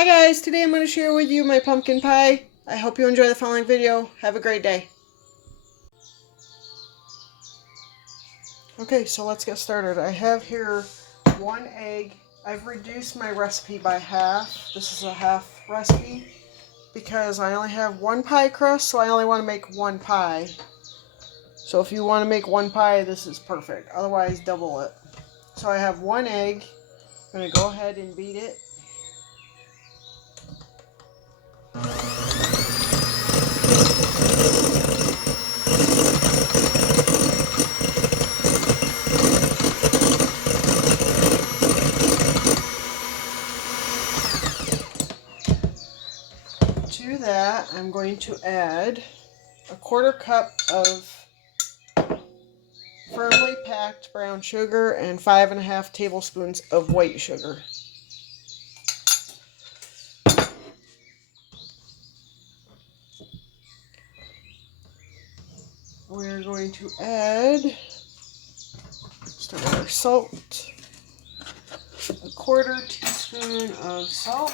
Hi guys, today I'm going to share with you my pumpkin pie. I hope you enjoy the following video. Have a great day. Okay, so let's get started. I have here 1 egg. I've reduced my recipe by half. This is a half recipe because I only have 1 pie crust, so I only want to make 1 pie. So if you want to make 1 pie, this is perfect. Otherwise, double it. So I have 1 egg. I'm going to go ahead and beat it. To that, I'm going to add a 1/4 cup of firmly packed brown sugar and 5½ tablespoons of white sugar. We're going to add, start with our salt, a 1/4 teaspoon of salt,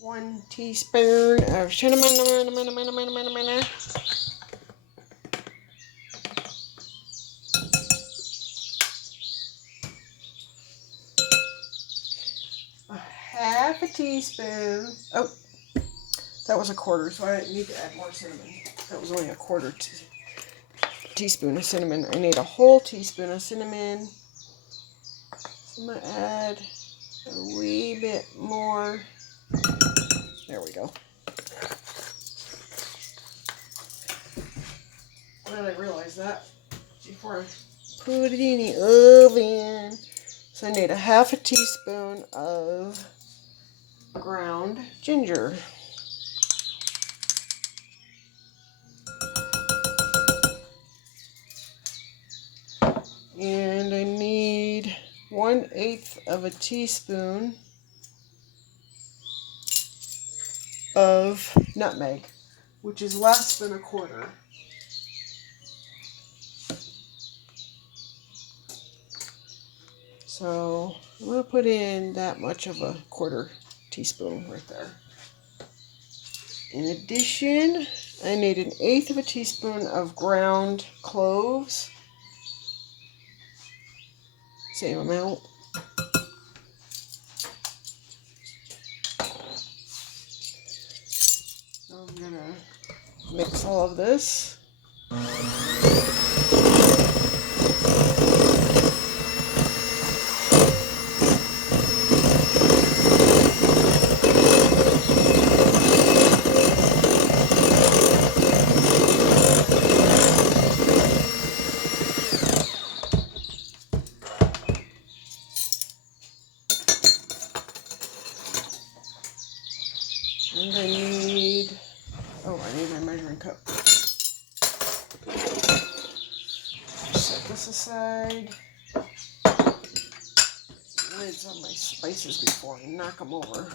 one teaspoon of cinnamon, half a teaspoon. Oh, that was a 1/4, so I need to add more cinnamon. That was only a 1/4 teaspoon of cinnamon. I need a whole teaspoon of cinnamon. So I'm going to add a wee bit more. There we go. Glad I realized that before I put it in the oven. So I need a half a teaspoon of ground ginger. And I need 1/8 of a teaspoon of nutmeg, which is less than a 1/4. So I'm going to put in that much of a 1/4 teaspoon right there. In addition, I need 1/8 of a teaspoon of ground cloves. Same amount. So I'm going to mix all of this. And I need my measuring cup. Set this aside. Lids on my spices before I knock them over.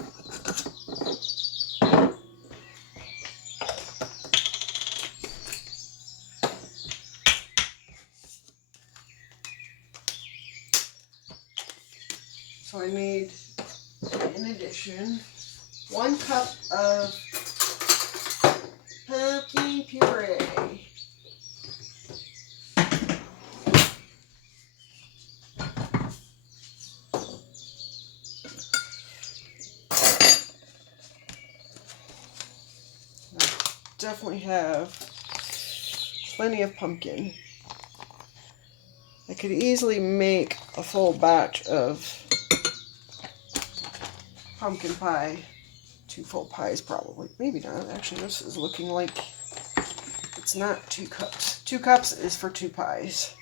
So I need, in addition, 1 cup of pumpkin puree. Definitely have plenty of pumpkin. I could easily make a full batch of pumpkin pie. 2 full pies probably. Maybe not. Actually, this is looking like it's not 2 cups. 2 cups is for 2 pies.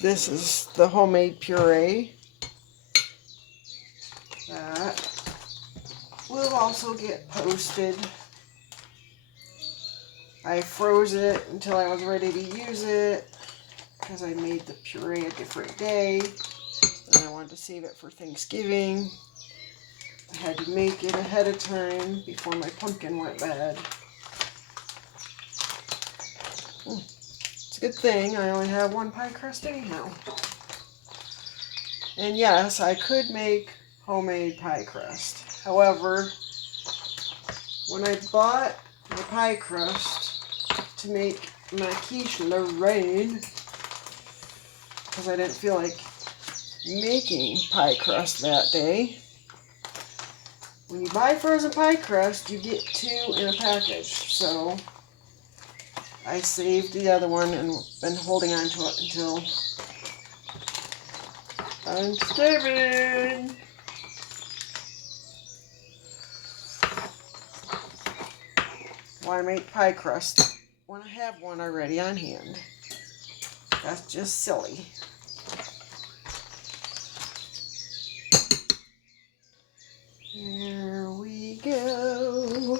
This is the homemade puree that will also get posted I froze it until I was ready to use it because I made the puree a different day and I wanted to save it for Thanksgiving. I had to make it ahead of time before my pumpkin went bad. It's a good thing I only have one pie crust anyhow. And yes, I could make homemade pie crust. However, when I bought the pie crust to make my quiche Lorraine, because I didn't feel like making pie crust that day. When you buy frozen pie crust, you get 2 in a package. So I saved the other one and been holding on to it until Thanksgiving. Why make pie crust when I have one already on hand? That's just silly. Here we go.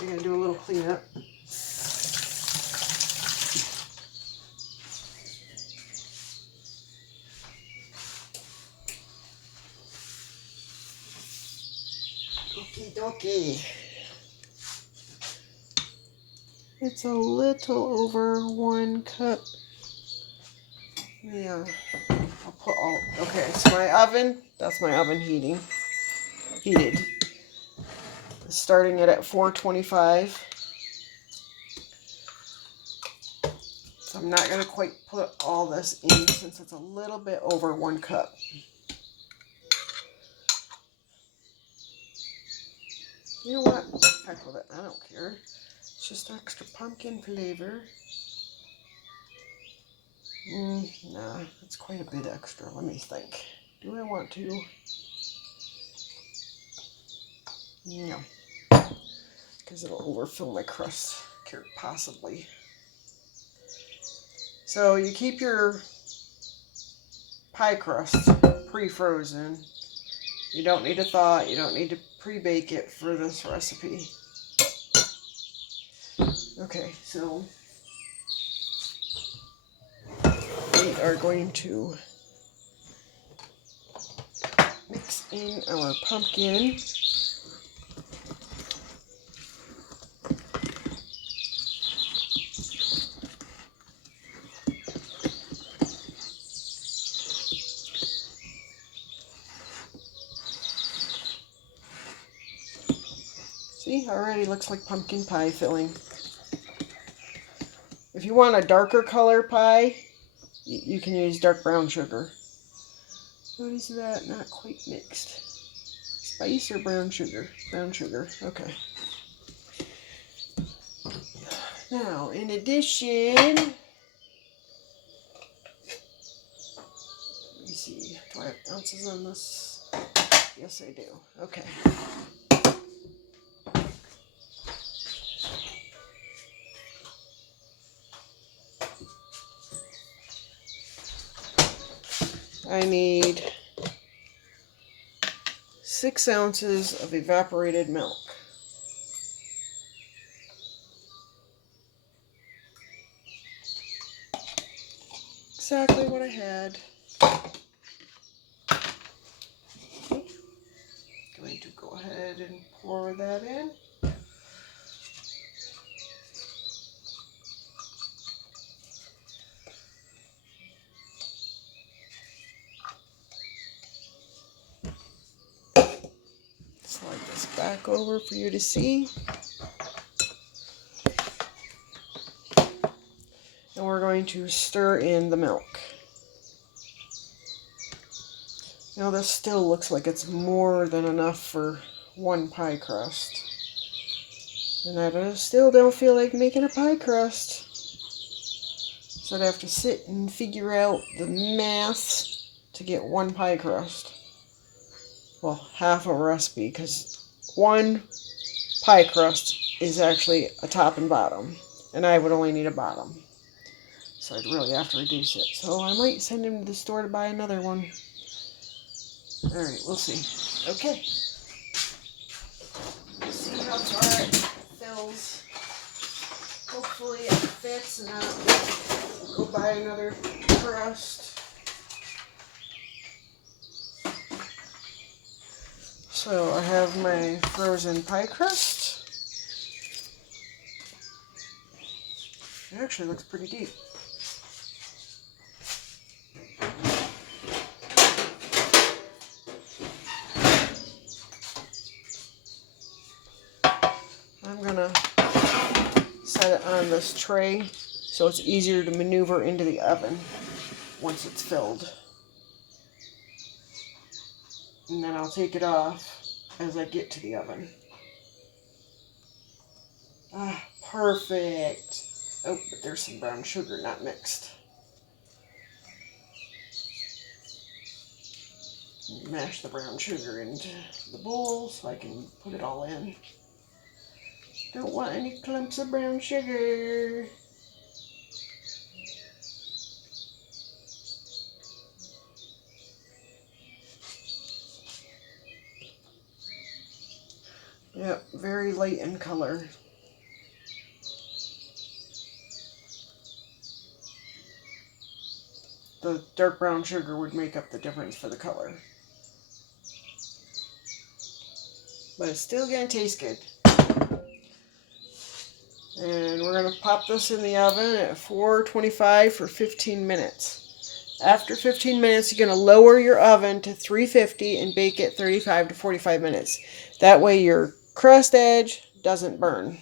We're going to do a little cleanup. Okie dokie. It's a little over 1 cup. Yeah. I'll put all. Okay, so my oven, that's my oven heated. Starting it at 425. So I'm not going to quite put all this in since it's a little bit over 1 cup. You know what? Heck with it. I don't care. It's just extra pumpkin flavor. Nah, that's quite a bit extra. Let me think. Do I want to? No. Because it'll overfill my crust, possibly. So you keep your pie crust pre-frozen. You don't need to thaw it. You don't need to pre-bake it for this recipe. Okay, so we are going to mix in our pumpkin. See, already looks like pumpkin pie filling. If you want a darker color pie, you can use dark brown sugar. What is that? Not quite mixed. Spice or brown sugar? Brown sugar. Okay. Now, in addition, let me see. Do I have ounces on this? Yes, I do. Okay. I need 6 ounces of evaporated milk. Exactly what I had. Going to go ahead and pour that in. Slide this back over for you to see. And we're going to stir in the milk. Now this still looks like it's more than enough for 1 pie crust. And I still don't feel like making a pie crust. So I'd have to sit and figure out the math to get 1 pie crust. Well, half a recipe, because 1 pie crust is actually a top and bottom. And I would only need a bottom. So I'd really have to reduce it. So I might send him to the store to buy another one. Alright, we'll see. Okay. See how far it fills. minutes and then I'll go buy another crust. So I have my frozen pie crust. It actually looks pretty deep. I'm gonna set it on this tray so it's easier to maneuver into the oven once it's filled. And then I'll take it off as I get to the oven. Ah, perfect. Oh, but there's some brown sugar not mixed. Mash the brown sugar into the bowl so I can put it all in. Don't want any clumps of brown sugar. Yep, very light in color. The dark brown sugar would make up the difference for the color. But it's still going to taste good. And we're going to pop this in the oven at 425 for 15 minutes. After 15 minutes, you're going to lower your oven to 350 and bake it 35 to 45 minutes. That way your crust edge doesn't burn.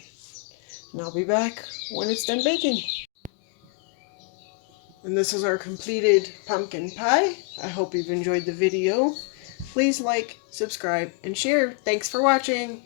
And I'll be back when it's done baking. And this is our completed pumpkin pie. I hope you've enjoyed the video. Please like, subscribe, and share. Thanks for watching.